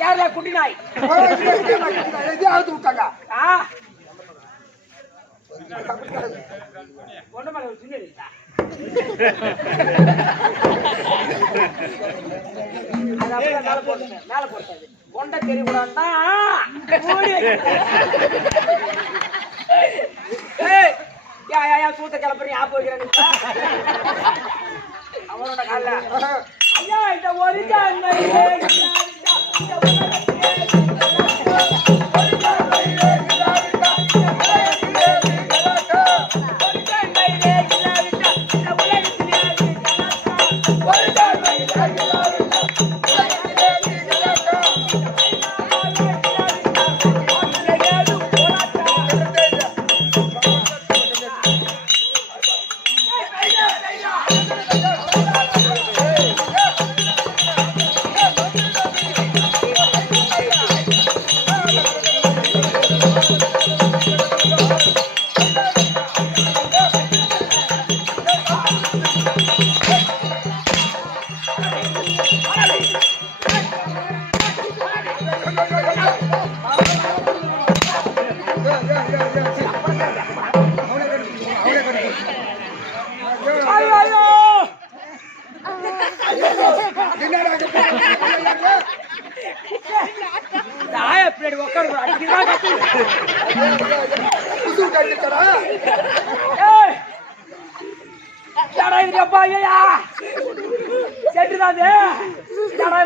கேரளா குட்டி நாய் விட்டாங்க ஒண்ணு மேல மேல போட்டாது கொண்ட தெரியக்கூடாதுன்னா சூத்த கிளப்புறீங்க ஆப்பு வைக்கிறேன் அவனோட கால ஐயா இந்த ஒரு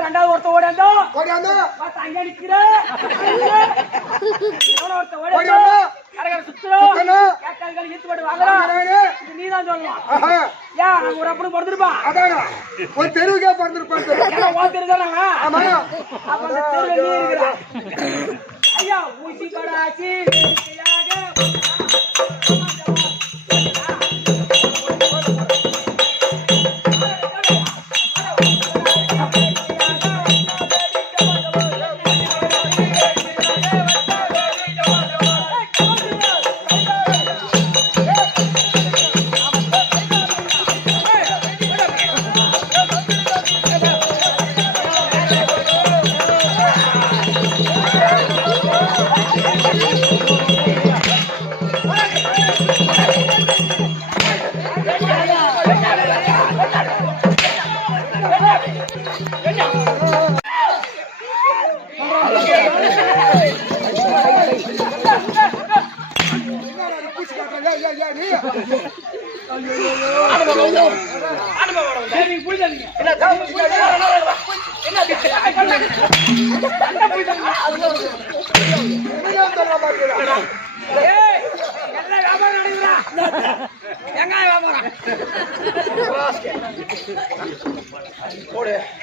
ரெண்டாவது ஒருத்த ஓடாந்தோ அங்க நிக்கிற நீதான் சொல்லலாம் ஏன் ஒரு அப்படி பிறந்திருப்பா ஒரு தெருவுக்கே பிறந்திருப்பான் ஐயா ஊசி கடாச்சி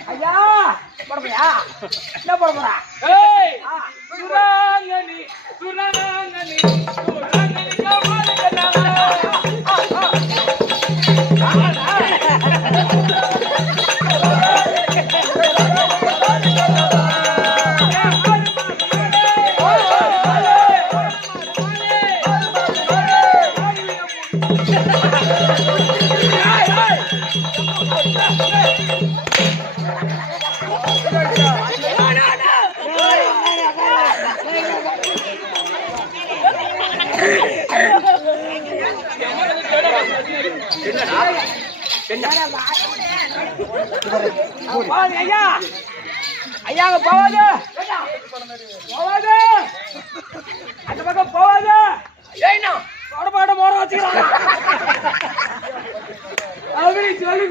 ஐயா போடுறியா என்ன போட போறா போவாது ஐயா ஐயா அங்க போவாது போவாது அந்த பக்கம் போவாது ஏன்னா பாட மோர வச்சுக்கிறாங்க அப்படி சொல்லி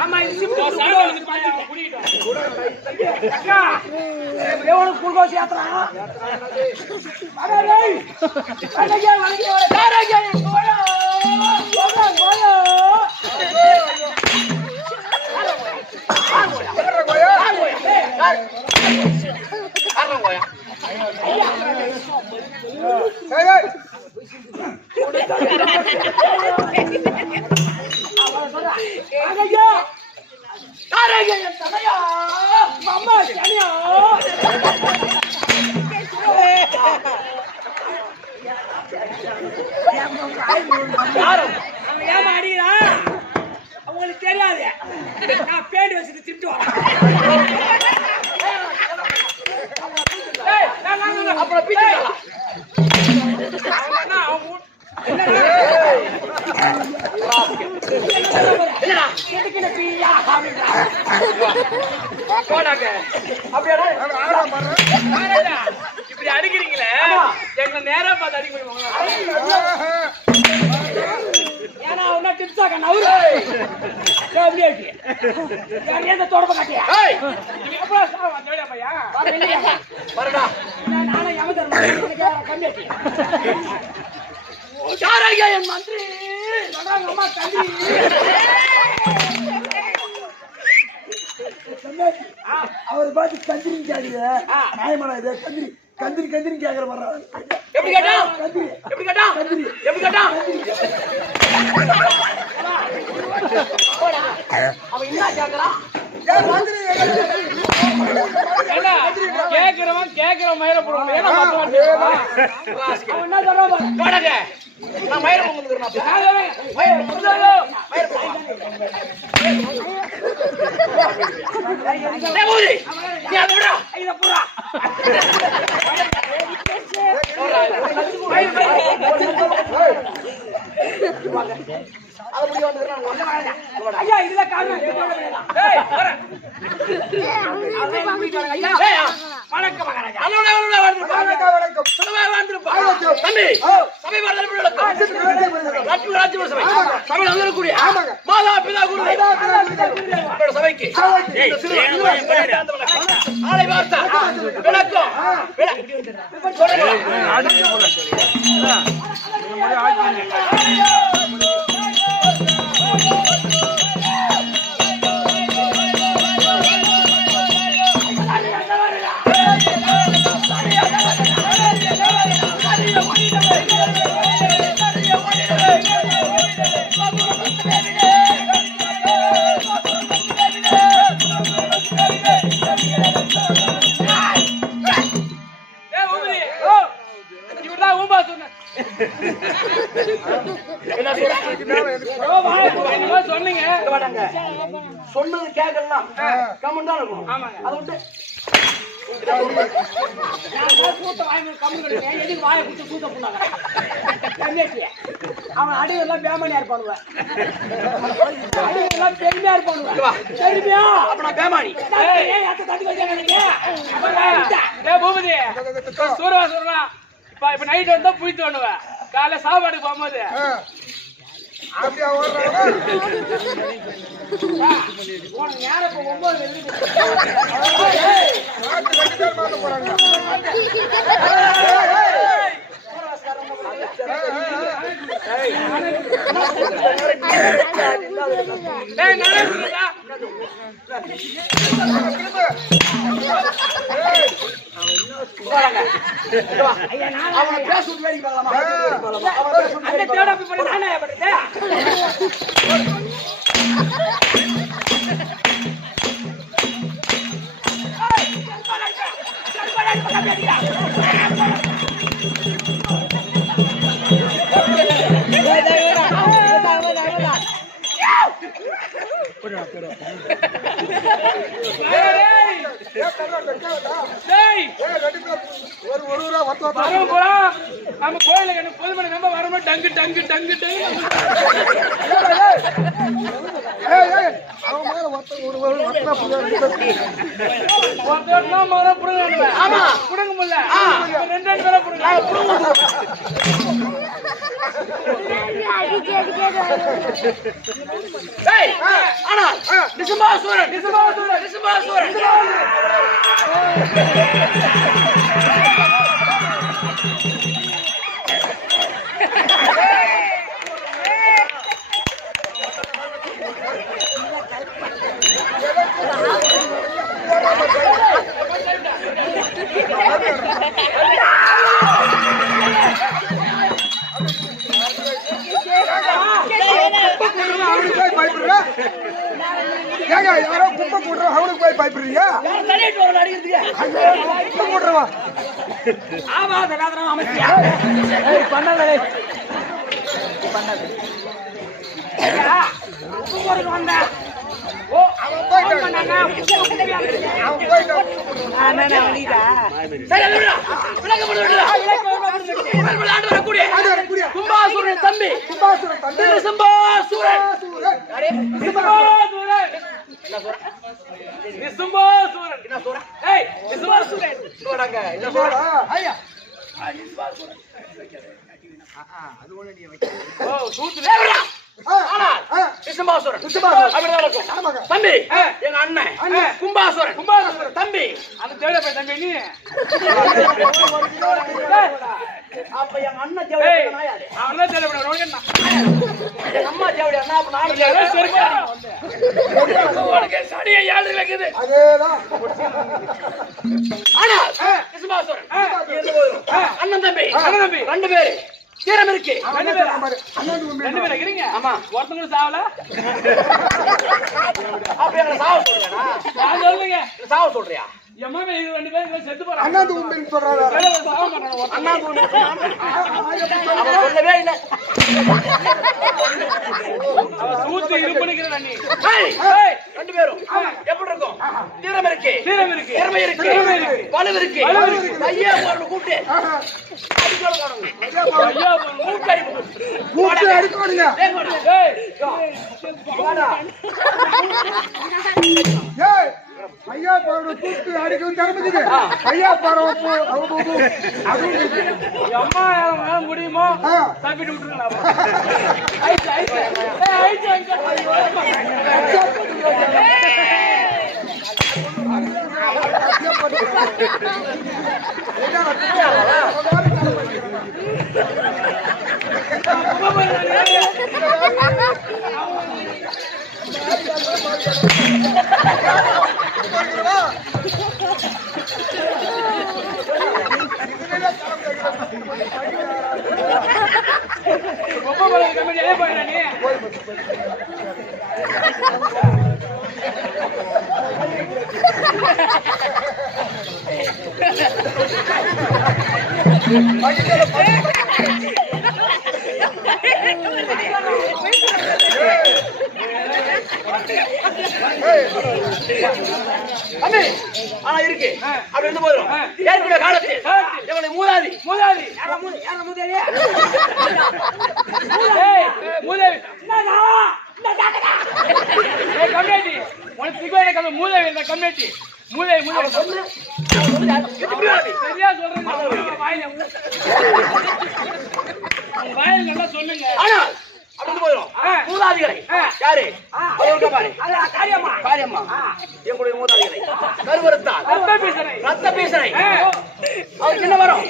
ஆமா குளுக்கோஸ் யாத்திரா ஏமா அடிக்கிறா அவங்களுக்கு தெரியாது நான் பேடி வச்சுட்டு திட்டுவான் அப்புறம் இப்படி அடிக்கிறீங்களே எங்க நேரம் பார்த்து அடிக்க முடியுமா ஏன்னா அவனா டிப்ஸாக்க நவுரு அப்படியே தொடப்ப காட்டியா பையா நானும் எமதர் கண்டிப்பா என் மந்திரி அம்மா தம்பி அவர் பார்த்து கந்திரின்னு கேக்குது நியாயமான இது கந்திரி கந்திரி கந்திரின்னு கேக்குற மாதிரி எப்படி கேட்டா கந்திரி எப்படி கேட்டா கந்திரி எப்படி கேட்டா அவன் என்ன கேக்குறான் கேக்குறவன் கேக்குற மயிர போடுவான் ஏன்னா அவன் என்ன சொல்றான் போடாத நான் மயிர ஐயா இதுல காரணம் வணக்கம் மாதா பிதா குரு சபைக்கு ஆலை வார்த்தா விளக்கம் சொன்னீங்க சொன்னது கேட்கலாம் கம்மன் தான் இருக்கும் அதை விட்டு அவன் அடியெல்லாம் பேமானியா இருப்பானுவேன் அடியெல்லாம் பெருமையா இருப்பானுவேன் பெருமையா அப்ப பேமானி பூபதி சூரவா சொல்றான் இப்ப நைட் வந்தா புளித்து பண்ணுவேன் காலை சாப்பாடுக்கு போகும்போது அப்படியா நேரம் 9 அவனை பேசுறது நம்ம கோயிலுக்கு பொதுமணி நம்ம வரணும் டங்கு டங்கு டங்கு டங்கு புடுங்க முடியல ரெண்டு பேரும் யாரோ குப்பை போடுறோம் அவனுக்கு போய் பயப்படுறீங்க போடுறவா கும்பாசுரன் தம்பி தம்பி எங்க அண்ணன் கும்பாசுரன் தம்பி அது தேவை தம்பி நீ அப்ப எங்க அண்ணன் அம்மா தேவையா அண்ணன் தம்பி ரெண்டு பேரு தீரம் இருக்கு ரெண்டு பேரும் இருக்கிறீங்க ஆமா ஒருத்தவங்களும் சாவல அப்ப எங்களை சாவ சொல்றேன் சாவ சொல்றியா எம்மாவே இது ரெண்டு பேரும் செத்து போறாங்க அண்ணாந்து உண்மைன்னு சொல்றாரு அண்ணாந்து சொல்லவே இல்லை அவன் சூத்து இருப்பணிக்கிற நீ ரெண்டு பேரும் எப்படி இருக்கும் தீரம் இருக்கு திறமை இருக்கு வலு இருக்கு ஐயா போறன்னு கூப்பிட்டு ஐயா பாரு கூப்பிட்டு அடிக்கவும் திறமைக்குது ஐயா பாரு அம்மா முடியுமோ தப்பிட்டு விட்டுருங்களா ஆனா இருக்கு அப்படி இருந்து போதும் ஏற்கனவே காலத்தில் எங்களுடைய மூதாதி மூதாதி கம்யூனிட்டி உனக்கு மூதாவி கம்யூனிட்டி மூதாவி மூதாவி சரியா சொல்றேன் வாயில் நல்லா சொல்லுங்க மூதாதிகளை யாரு காரியம்மா எங்களுடைய மூதாதிகளை கருவறுத்தால் ரத்த பீசனை அவருக்கு என்ன வரும்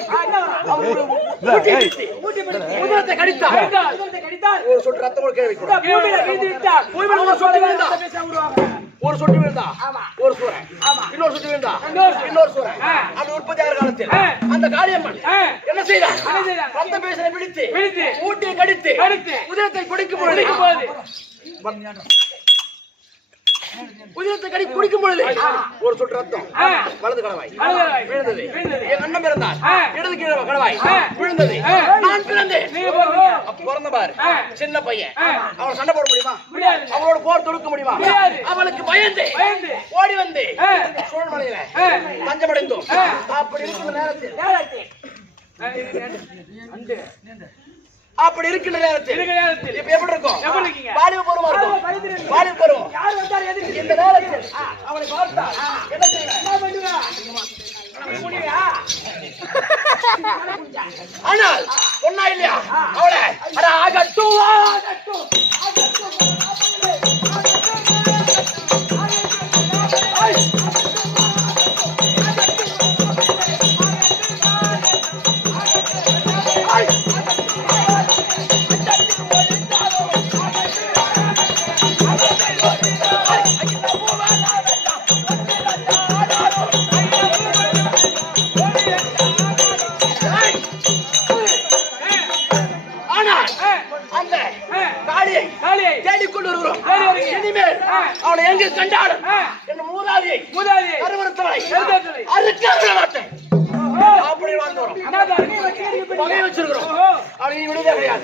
உதரத்தை கடித்தால் ஒரு சொட்டு ரத்தம் கூட ஒரு சொட்டு விழுந்தா ஒரு சூரன் இன்னொரு சொட்டு விழுந்தா இன்னொரு சூரன் அப்படி உற்பத்தி ஆகிற காலத்தில் அந்த காரியம்மன் என்ன செய்தார் ரத்த பீசனை பிடித்து ஊட்டியை கடித்து உதரத்தை குடிக்கும் பொழுது உதிரத்தை கடி குடிக்கும் பொழுது ஒரு சொட்டு ரத்தம் வலது கடவாய் விழுந்தது. என் அண்ணன் பிறந்தார், இடது கீழே கடவாய் விழுந்தது. நான் பிறந்தேன். அப்ப பிறந்த பாரு சின்ன பையன், அவன் சண்டை போட முடியுமா? அவனோட போர் தொடுக்க முடியுமா? அவனுக்கு பயந்து ஓடி வந்து சோழமலையில தஞ்சமடைந்தோம். அப்படி இருக்கிற நேரத்தில் அப்படி இருக்கின்ற நேரத்தில் இப்ப எப்படி இருக்கும்? வாலிப பருவமா இருக்கும். வாலிப பருவம் இந்த நேரத்தில் அவனை பார்த்தால் என்ன செய்யலாம்? ஆனால் சொன்னா இல்லையா அவளை ஆகட்டும் தேடிக்கொண்டு வருகிறோம். இனிமேல் அவனை எங்கு கண்டாலும் என் மூதாதியை கருவறுத்தவனை அறுக்க மாட்டேன். அப்படி வாழ்ந்தோம். பகை வச்சிருக்கிறோம். அவனை நீ விடுதே கிடையாது.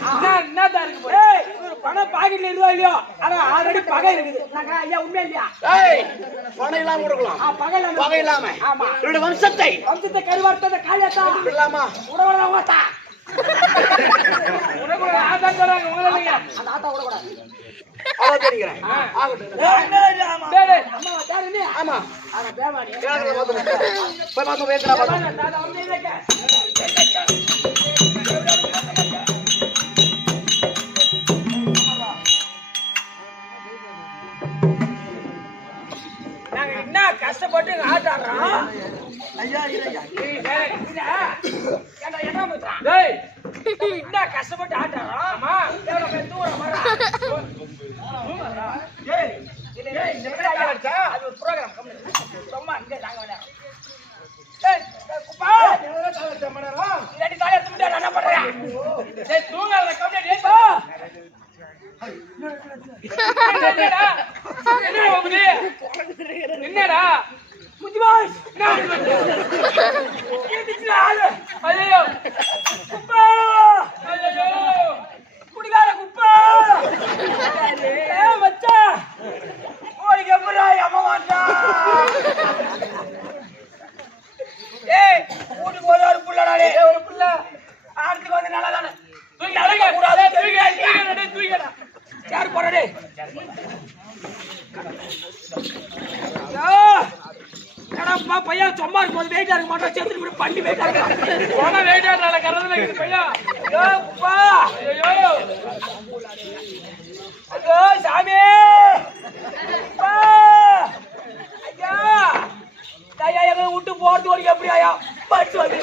பணம் பாக்கெட்ல இருக்கோ இல்லையோ, ஆனா ஆல்ரெடி பகை இருக்குது. ஐயா உண்மை இல்லையா? பணம் இல்லாம கொடுக்கலாம், பகை இல்லாம என்னுடைய வம்சத்தை கருவார்த்த காலியாத்தா விடலாமா? உடவா ஓட்டா அந்த ஆட்டா விடக்கூடாது. அவன் தெரிகிறேன். ஆமா போய் பார்த்தோம் வேக்கலாம். நாங்க என்ன கஷ்டப்பட்டு ஆட்டாடுறோம். என்ன கஷ்டப்பட்டு ஆட்டாடுறோம். அது ஒரு ப்ரோக்ராம் சும்மா இங்க நாங்க என்ன பண்றேன்? என்னடா குடிகார குப்பா வச்சா ஓடிக்க புறாய் அம்மா வாண்டா. ஏய் வீட்டுக்கு ஒரு புள்ளடாடே, ஒரு புள்ள ஆடுறதுக்கு வந்து நல்லா தானே தூக்கி அழக கூடாது. தூக்கிடா யாரு போறடே? என்னப்பா பையன் சும்மா இருக்கும்போது வெயிட்டா இருக்க மாட்டோம், சேர்த்துட்டு பண்ணி வெயிட்டா இருக்க வெயிட்டா நல்ல கரதுல இருக்குது பையா. ஐயோ ஐயோ சாமி ஐயா ஐயா எங்களை விட்டு போறது வரைக்கும் எப்படி ஐயா பட்டு வந்து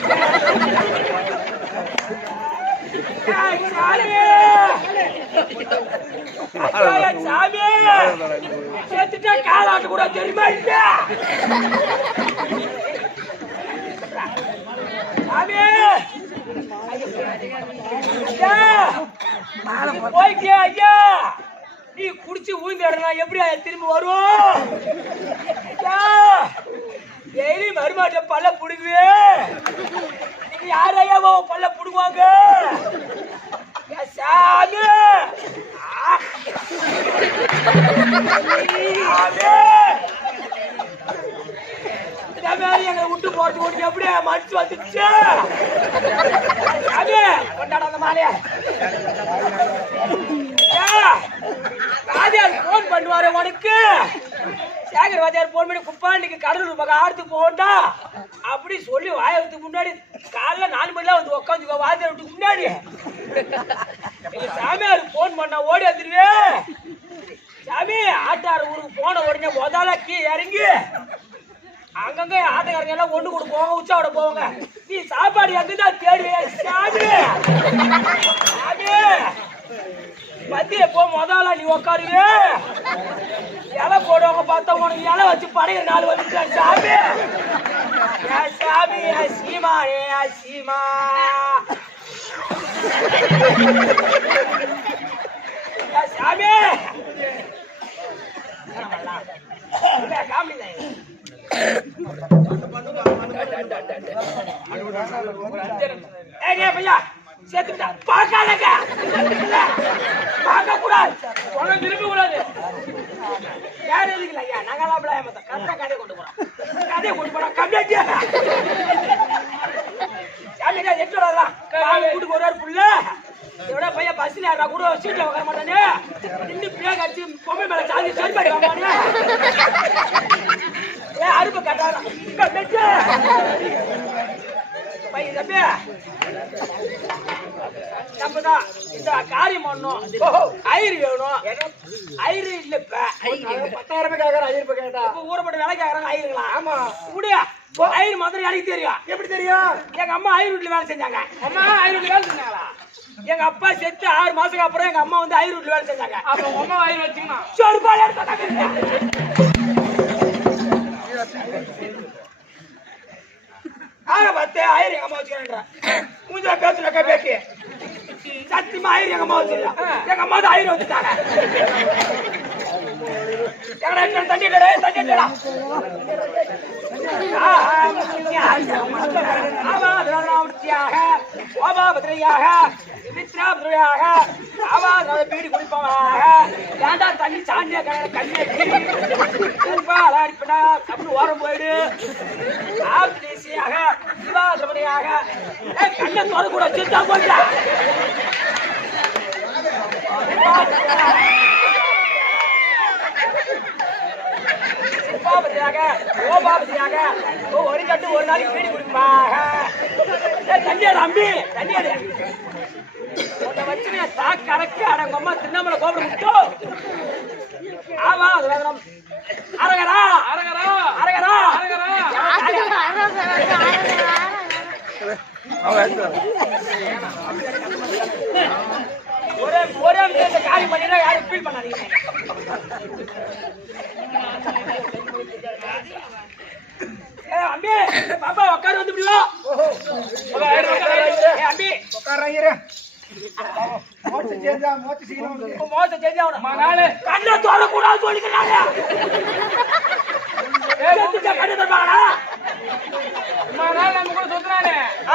சாமி சேர்த்துட்டா காலாட்டு கூட தெரியுமா இல்லையா? சாமி போய்க்கியா ஐயா? நீ குடிச்சு ஊழ்ந்துடனா எப்படி திரும்பி வரும்? டெய்லி மருமாட்ட பல்ல புடுங்குவே. நீங்க யாரையா பல்ல புடுங்குவாங்க? சாமி எங்களை விட்டு போட்டு போட்டு எப்படி மனுச்சு வந்துச்சு? சாமி கொண்டாட அந்த மாலைய வாத்தியார் போன் பண்ணுவாரு உனக்கு. சேகர் வாத்தியார் போன் பண்ணி குப்பாண்டிக்கு கடலூர் பக்கம் ஆடுத்து போண்டா அப்படி சொல்லி வாயத்துக்கு முன்னாடி காலைல 4 மணிலாம் வந்து உட்காந்துக்கோ வாத்தியார் வீட்டுக்கு முன்னாடி. சாமியார் போன் பண்ணா ஓடி வந்துருவே. சாமி ஆட்டார் ஊருக்கு போன உடனே முதல்ல இறங்கி அங்கங்க ஆட்டக்காரங்க எல்லாம் ஒண்ணு கூட போவாங்க, உச்சாவோட போவாங்க. நீ சாப்பாடு எங்கதான் தேடுவே? சாமி சாமி மத்திய போ முதல்ல நீ உக்காருவே. இலை போடுவாங்க பார்த்தா உனக்கு இலை வச்சு படையிற நாள் வந்துட்டா. சாமி சாமி சீமா சீமா சாமி உனக்கு திரும்ப கூடாது. யார் எதுக்குல ஐயா நாங்களாம் அப்படியே கரெக்டா கதையை கொண்டு போறோம். கதையை கொண்டு போறோம் கம்மியாட்டியா எட்டு வரலாம் வீட்டுக்கு ஒரு புள்ள எவ்வளோ பையன் பஸ்ல யாரா கூட சீட்ல உட்கார மாட்டானே இன்னும் பிள்ளைங்க அடிச்சு பொம்மை மேல சாதி சரிபாடி வாங்கானே ஏன் அருப்பு கட்டாரம் பையன் தம்பி நம்மதான் இந்த காரியம் பண்ணணும். ஐயர் வேணும். ஐயர் இல்ல இப்ப 10,000 ரூபாய் கேட்கறேன். ஐயர் கேட்டா ஊரப்பட்ட வேலை கேட்கறாங்க. ஐயருங்களா? ஆமா முடியா ஐயர் மாதிரி எனக்கு தெரியும். எப்படி தெரியும்? எங்க அம்மா ஐயர் வீட்டுல வேலை செஞ்சாங்க. அம்மா ஐயர் வீட்டுல வேலை செஞ்சாங்களா? எங்க அப்பா செத்து 6 மாசத்துக்கு அப்புறம் எங்க அம்மா வந்து ஐயர் வீட்டுல வேலை செஞ்சாங்க. அப்ப உங்க அம்மா ஐயர் வச்சுக்கணும். சொருபால ஆக பத்து ஐயர் எங்க அம்மா வச்சுக்கிறேன்ற மூஞ்சில பேசுற பேக்கி சத்தியமா ஐயர் எங்க அம்மா வச்சுக்கல. எங்க அம்மா தான் ஐயர் வச்சுட்டாங்க. தண்ணி இல்லடா தண்ணி இல்லடா பீடி குடிப்பவனாக ஏண்டா தண்ணி சாண்டியா கண்ணி அடிப்படா கப்பு ஓரம் போயிடு ஆப்தேசியாக சிவாதிரமணியாக கண்ணை தோற கூட சித்தா போயிட்டா கோபாபதியாக ஒரு கட்டு ஒரு நாளைக்கு பீடி குடிப்பாக தண்ணியாடு அம்பி தண்ணியாடு உன்னை வச்சு தாக்கறக்கு அடங்கம்மா திருண்ணாமலை கோபுரம் முட்டோ ஆமா அது வேதனம் அரகரா அரகரா அரகரா ஒரே ஒரே விஷயத்தை காரியம் பண்ணினா யாரும் ஃபீல் பண்ணாதீங்க. அம்பி பாப்பா உட்காரு வந்து அம்பி உட்கார மோச்ச சேஞ்சா கண்ணை தோடக்கூடாது சொல்லிக்கிறாங்க.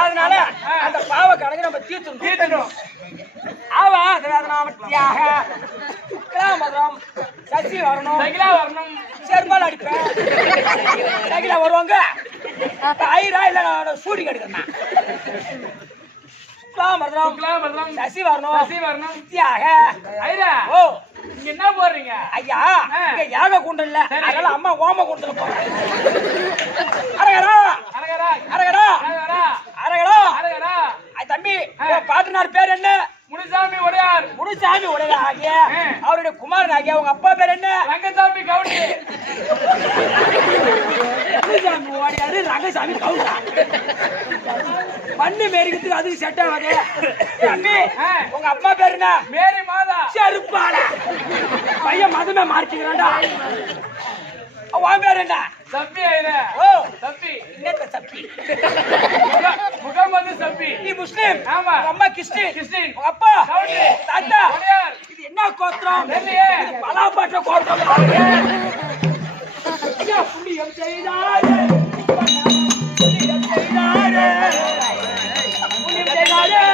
அதனால அந்த பாவ கணக்கு நம்ம தீர்த்தணும். ஆவா வேதனாமத்தியாக கிராமரம் சசி வரணும் வரணும் செருமால் அடிப்பேன் சகிலா வருவாங்க ஐரா இல்ல சூடி கெடுக்கிறேன் சசி வரணும் தியாக ஐரா ஓ நீங்க என்ன போடுறீங்க ஐயா இங்க யாக குண்டு இல்ல அதனால அம்மா ஓம குண்டுல போறேன். அரகரா அரகரா அரகரா அரகரா அரகரா தம்பி பாட்டனார் பேர் என்ன? முனுசாமி உடையார். முனுசாமி உடையார் ஆகிய அவருடைய குமாரன் ஆகிய உங்க அப்பா பேர் என்ன? ரங்கசாமி கவுடி. முனுசாமி உடையாரு ரங்கசாமி கவுடா பண்ணு மேரிக்கிறதுக்கு அதுக்கு செட் ஆகாது. தம்பி உங்க அப்பா பேர் என்ன? மேரி மாதா. செருப்பால பையன் மதமே மாறிக்கிறான்டா. உன் பேர் என்ன? சப்பி ஐயா. ஓ சப்பி என்ன சப்பி? முகமது சப்பி. நீ முஸ்லிம்? ஆமா. அம்மா கிறிஸ்டின். உங்க அப்பா கவுடி. தாத்தா உடையார். இது என்ன கோத்திரம்? தெரியலையே. பலாப்பட்ட கோத்திரம். ஐயா புண்ணியம் செய்தாரே புண்ணியம் செய்தாரே புண்ணியம் செய்தாரே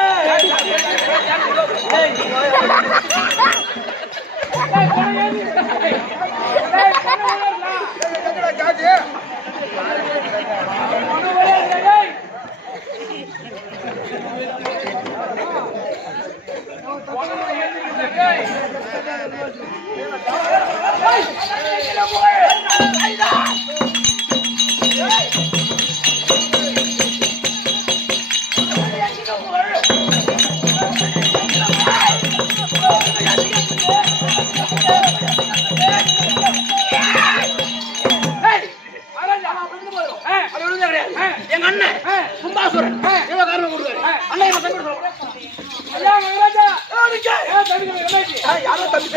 எங்க அண்ணன் கும்பாசுரன் ஏதோ காரணம் கொடுக்காரு. அண்ணன் என்ன தம்பி சொல்றேன் ஐயா மகராஜா யாரோ தம்பி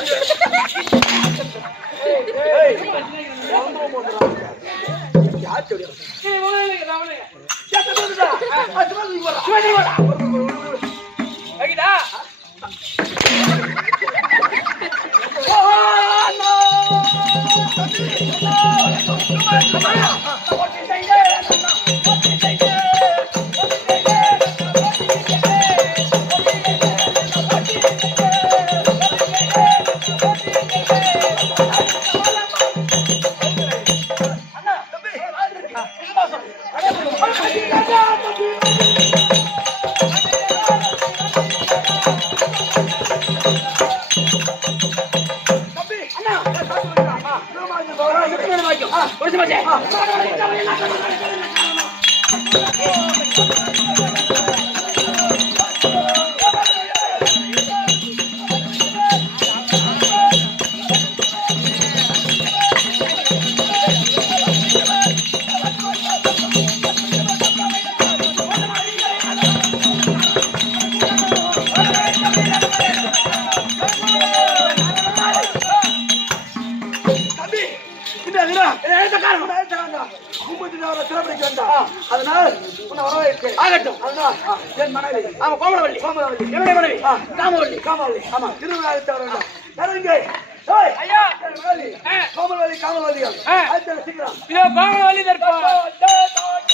புரிச்சு போச்சு. அதனால் உன்னை வரவேற்கிறேன். ஆகட்டும். அதனால் என் மனைவி ஆமா, கோமலவல்லி. கோமலவல்லி என்னுடைய மனைவி காமவல்லி. காமவல்லி ஆமா. திருவிழாவை தர வேண்டாம். தருங்க. ஏய், ஐயா என் மனைவி கோமலவல்லி காமவல்லி ஆயிரத்தி சீக்கிரம் இதோ கோமலவல்லி தர்ப்பம்.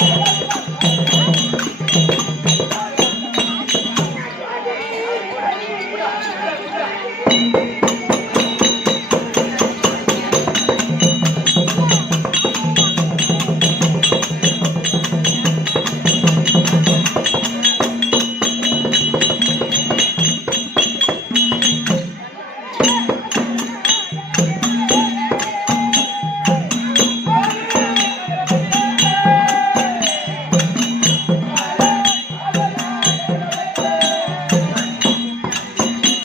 Thank you.